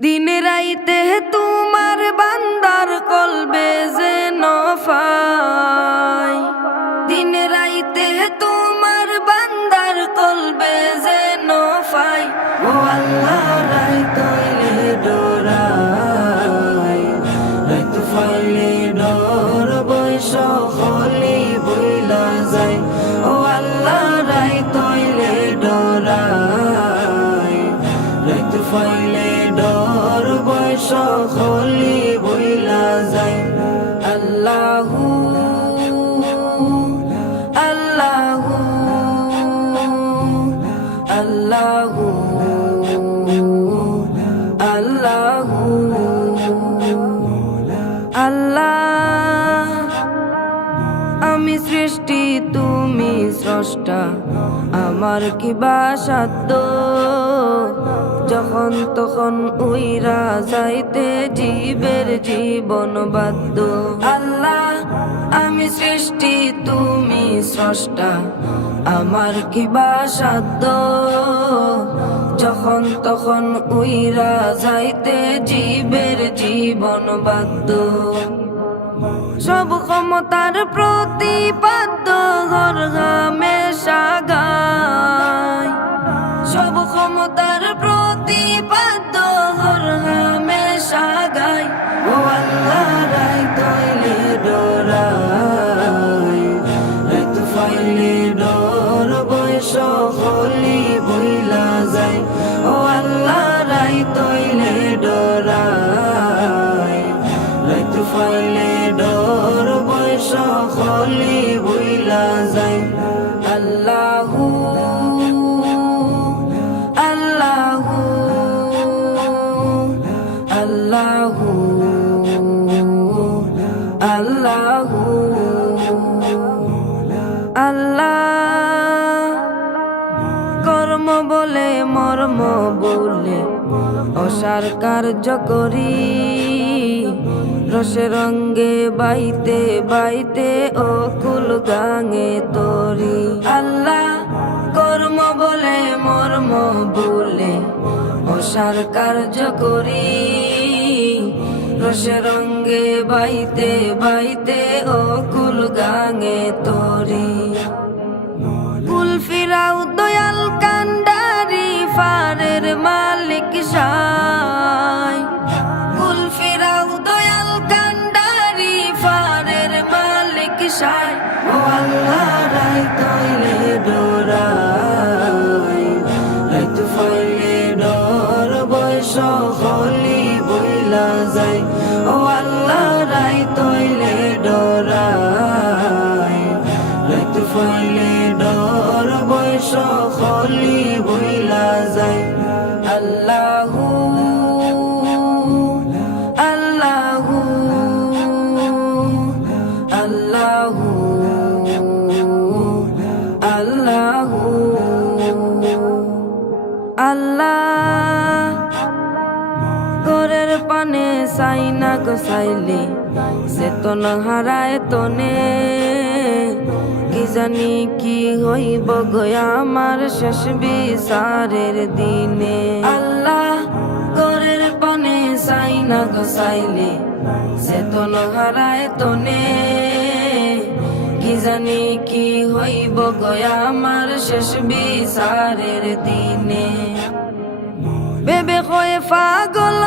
দিন রাইতে তোমার বান্দার কলবে যেন পাই, দিন রাইতে তোমার বান্দার কলবে যেন পাই। ও আল্লাহ রাইত হইলে ডরাই, রাইত ফাইলে ডর বৈশ হলি বইলা যায়। ও আল্লাহ রাইত হইলে ডরাই, রাইত ফাইলে ডর বৈশ হলি বইলা যায়। আল্লাহু আল্লাহু আল্লাহু আল্লাহু আল্লাহ। আমি সৃষ্টি তুমি স্রষ্টা, আমার কি বা সাধ্য যখন তখন উইরা যাইতে জীবের জীবন বাধ্য। আল্লাহ আমি সৃষ্টি তুমি স্রষ্টা, আমার কি বা সাধ্য যখন তখন উইরা যাইতে জীবের জীবন বাধ্য। সব ক্ষমতার প্রতিপাদ্য ঘর হামেশা গায়, সব ক্ষমতার প্রতিপাদ্য ঘর হামেশা গায়। ও আল্লাহ রাইত হইলে ডরাই, রাইত ফাইলে ডর বৈশ হলি বইলা যায়। ও আল্লাহ রাইত হইলে ডরাই, রাইত ফাইলে ডর বৈশ হলি বইলা যায়। আল্লাহু আল্লাহু আল্লাহু আল্লাহু আল্লাহ। কর্ম বলে মর্ম বলে অসার কার্য করি, রসে রঙ্গে বাইতে বাইতে অকুল গাঙে তরি। আল্লাহ কর্ম বলে মর্ম বলে অসার কার্য করি, রসে রঙ্গে বাইতে বাইতে অকুল গাঙে তরি। কুল ফিরাও দয়াল কান্ডারি ফারের মালিক সাই, কুল ফিরাও দয়াল কান্ডারি ফারের মালিক সাই। ও আল্লাহ রাইত হইলে ডরাই, রাইত ফাইলে ডর বৈশ হলি বইলা যায়। ও আল্লাহ রাইত হইলে ডরাই, রাইত ফাইলে ডর বৈশ হলি বইলা যায়। আল্লাহু আল্লাহু আল্লাহু আল্লাহু আল্লাহ। ঘরের পানে চাই না গোসাইলে চেতন হারায় তনে, কি জানি কি হইব গয়া আমার শেষ বিচারের দিনে। আল্লাহ ঘরের পানে চাই না গোসাইলে চেতন হারায় তনে, কি জানি কি হইব গয়া আমার শেষ বিচারের দিনে। বেবে হয়ে পাগল